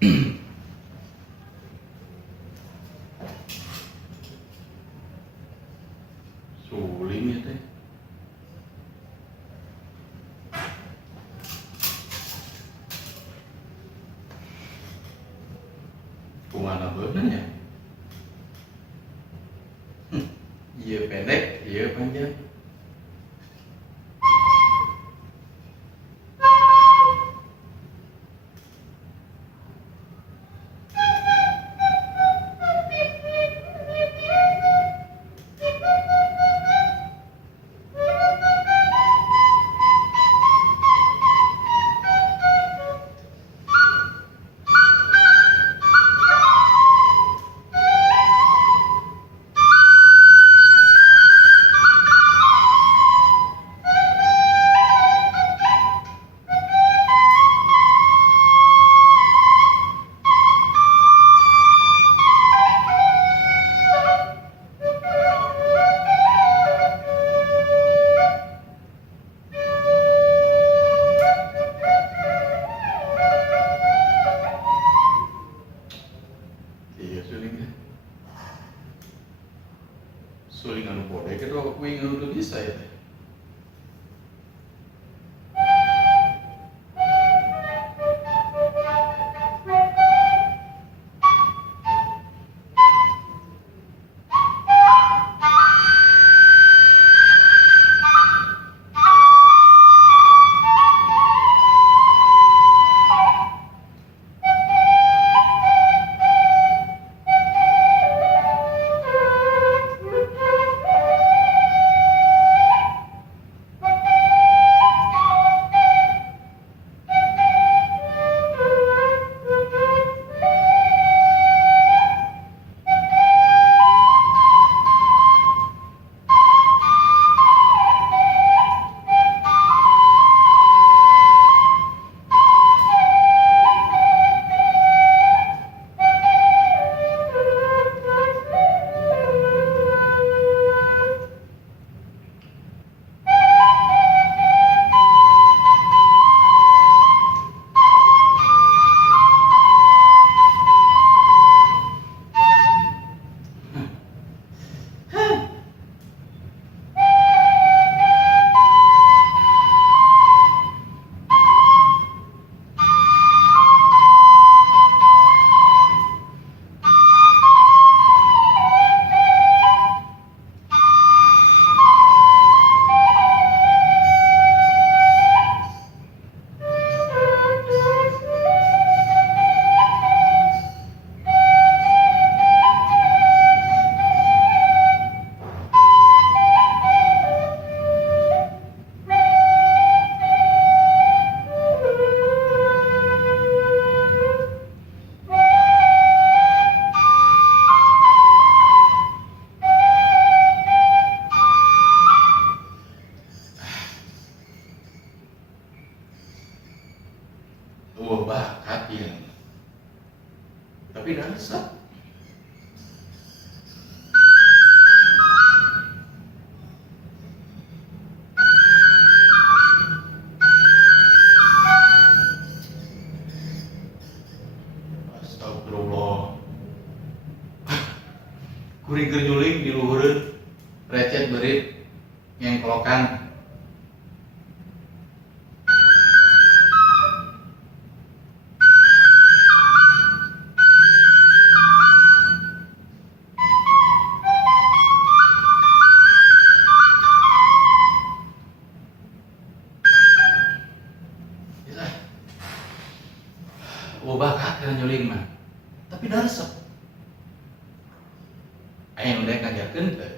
Suling ya teh. Kumana bener ya? Iya pendek, iya panjang. Iya suling teh. Suling anu bodek itu kuing anu teu bisa ya teh. Wah bakat ya. Tapi resep. Astagfirullah. Kuring keur nyuling di luhureun recet beurit ngengklokan. Wah bakat kan nyuling mah. Tapi da resep. Aya nu daek ngajarkeun teu?